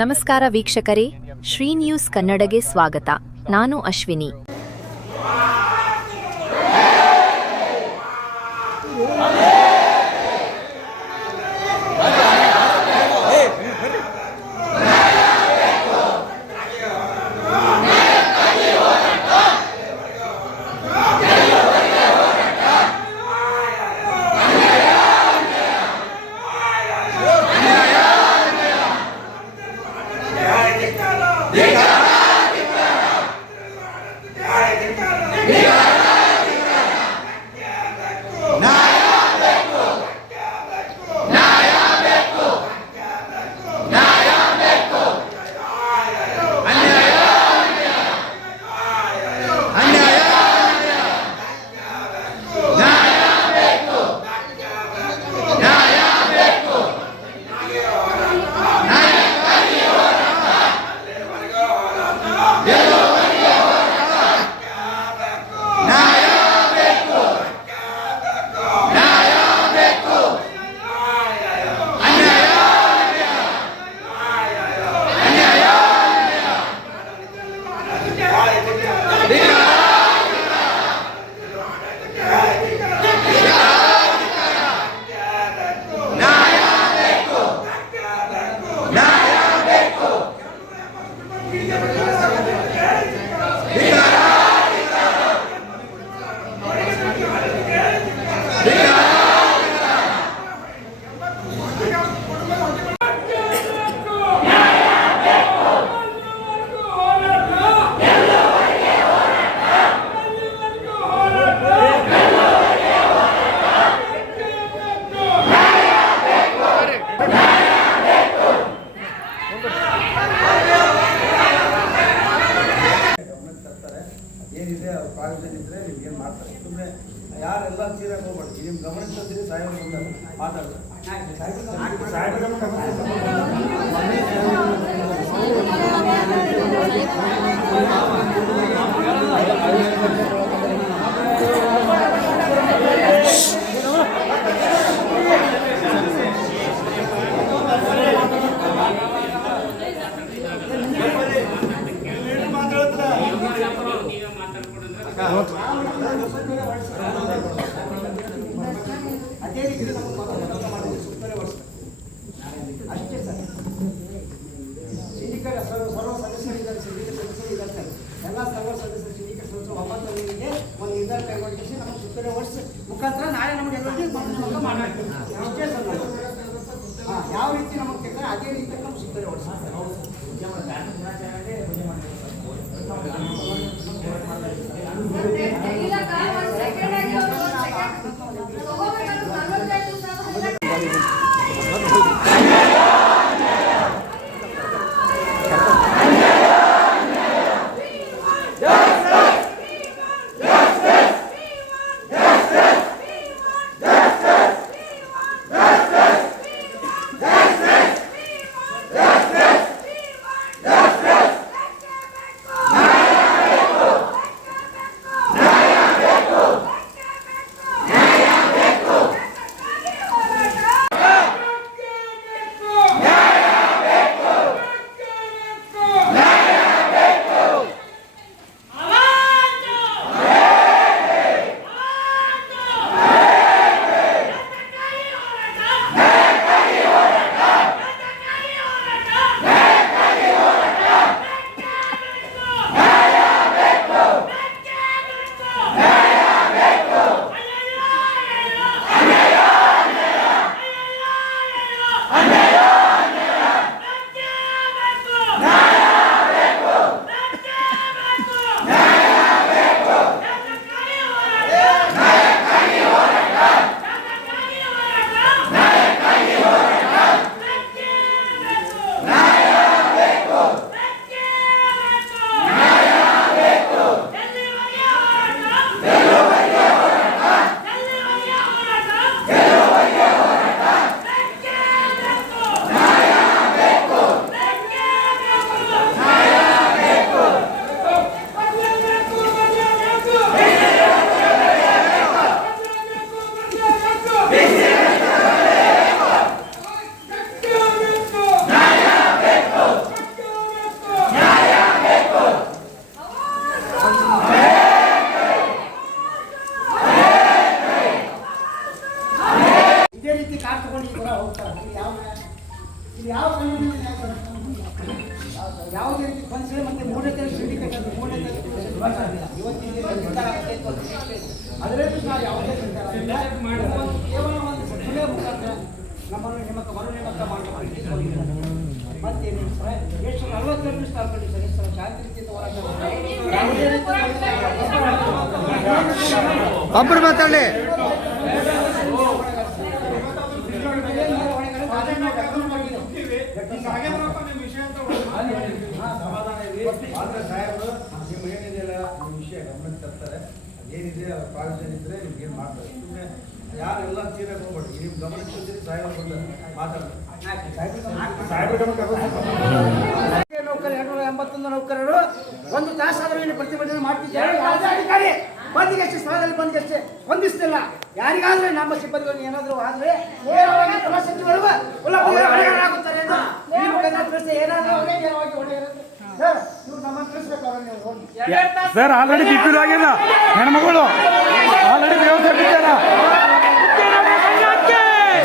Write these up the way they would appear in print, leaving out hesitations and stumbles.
ನಮಸ್ಕಾರ ವೀಕ್ಷಕರೇ, ಶ್ರೀ ನ್ಯೂಸ್ ಕನ್ನಡಗೆ ಸ್ವಾಗತ. ನಾನು ಅಶ್ವಿನಿ. ಏನಿದೆ ಅವ್ರ ಪ್ರಾವಿಷನ್ ಇದ್ದರೆ ನಿಮ್ಗೇನು ಮಾಡ್ತಾರೆ. ಸುಮ್ಮನೆ ಯಾರೆಲ್ಲ ತೀರಾಗಿ ಹೋಗ್ಬಾರ್ದು. ನಿಮ್ಮ ಗಮನಕ್ಕೆ ತಂದಿರಿ ಸಾಹೇಬರು ಮಾತಾಡ್ತಾರೆ. ಅದೇ ರೀತಿ ಅಷ್ಟೇ ಸರ್. ಸಿಂಡಿಕೇಟ್ ಸರ್ವ ಸದಸ್ಯರಿದ್ದಾರೆ, ಸಿಂಡಿಕೇಟ್ ಸದಸ್ಯರು ಇದ್ದಾರೆ ಸರ್. ಎಲ್ಲ ಸರ್ವ ಸದಸ್ಯರು ಸಿಂಡಿಕೇಟ್ ಸದಸ್ಯರು 9 ಮಂದಿಗೆ ಒಂದು ನಿರ್ಧಾರ ಕೈಗೊಂಡಿಸಿ ನಮ್ಮ ಸುತ್ತೂರು ವರ್ಷ ಮುಖಾಂತರ ನಾಳೆ ನಮಗೆ ಎಲ್ಲರಿಗೂ ಮಾಡಬೇಕು. ಅಷ್ಟೇ ಸರ್. ಯಾವ ರೀತಿ ನಮಗೆ ಕೇಳ್ತಾರೆ ಅದೇ ರೀತಿ ನಮ್ಮ ಸುತ್ತೂರು ವರ್ಷ ಕಾರ್ ತಗೊಂಡು ಈ ಥರ ಹೋಗ್ತಾರೆ. ಇದು ಯಾವ ಕಾನೂನಿನಲ್ಲಿ ಯಾವುದೇ ರೀತಿ ಬಂದಿದೆ ಮತ್ತು ಮೂಢತೆ ಸಿಂಡಿಕೇಟ್ ಅದು ಮೂಢತೆ ಇವತ್ತಿನ ನಿರ್ಧಾರ ಆಗತ್ತೆ ಅಂತ ಅದರಲ್ಲಿ ನಾವು ಯಾವುದೇ ನಿರ್ಧಾರ ಇಲ್ಲ. ಕೇವಲ ಒಂದು ಸಭೆಯ ಮುಖಾಂತರ ನಮ್ಮನ್ನು ನೇಮಕ ಮರು ನೇಮಕ ಮಾಡಬೇಕು. ಮತ್ತೇನು ಸರ್ ಎಷ್ಟು 42 ಸ್ಥಾನಗಳು ಸದಸ್ಯರ ಶಾಂತಿ ರೀತಿಯಿಂದ ಹೋರಾಟ ಒಬ್ಬರು ಮಾತಾಡಲಿ. ಆದರೆ ಸಾಹೇಬರು ನಿಮ್ಮ ಏನಿದೆಯಲ್ಲ ನಿಮ್ಮ ವಿಷಯ ಗಮನಕ್ಕೆ ತರ್ತಾರೆ. ಏನಿದೆ ಪ್ರಾವಿಷನ್ ಇದ್ದರೆ ನಿಮ್ಗೆ ಏನು ಮಾಡ್ತಾರೆ. ಸುಮ್ಮನೆ ಯಾರೆಲ್ಲ ತೀರಾಗಿ ಹೋಗ್ಬೇಡಿ. ನಿಮ್ಮ ಗಮನಕ್ಕೆ ತಂದಿರಿ ಸಾಹೇಬರು ಬಂದು ಮಾತಾಡ್ತಾರೆ. ನೌಕರರು 281 ನೌಕರರು ಒಂದು ತಾಸಾದರೂ ಇಲ್ಲಿ ಪ್ರತಿಭಟನೆ ಮಾಡ್ತಿದ್ದಾರೆ. ಯಾವುದೇ ಅಧಿಕಾರಿ ಬಂದಿಗೆಷ್ಟು ಸ್ಥಳದಲ್ಲಿ ಬಂದಿಗೆಷ್ಟೇ ಸ್ಪಂದಿಸ್ತಿಲ್ಲ. ಯಾರಿಗಾದ್ರೆ ನಮ್ಮ ಸಿಬ್ಬಂದಿಗಳು ಏನಾದರೂ ಆದರೆ ನೇರವಾಗಿ ಕುಲ ಸಚಿವರು ಹೊಣೆಗಾರರಾಗುತ್ತಾರೆ ಎಂದು ಈ ಮುಖಾಂತರ ತಿಳಿಸಿ ಏನಾದರೂ ಅವರೇ ನೇರವಾಗಿ ಹೊಣೆಗಾರರು. ಸರ್ ಇವ್ರು ನಮ್ಮನ್ನು ತಿಳಿಸ್ಬೇಕು ಅವ್ರನ್ನ ನೀವು ಹೋಗಿ. ಸರ್ ಆಲ್ರೆಡಿ ಬಿಪ್ಪಿಡ್ ಆಗಿಲ್ಲ ಹೆಣ್ಮಗಳು ಆಲ್ರೆಡಿ ವ್ಯವಸ್ಥೆ ಬಿದ್ದಾರ.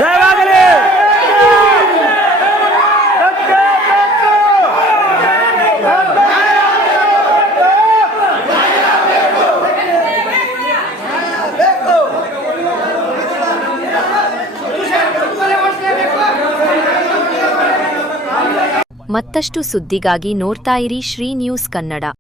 ಜಯವಾಗಲಿ. ಮತ್ತಷ್ಟು ಸುದ್ದಿಗಾಗಿ ನೋಡ್ತಾ ಇರಿ ಶ್ರೀ ನ್ಯೂಸ್ ಕನ್ನಡ.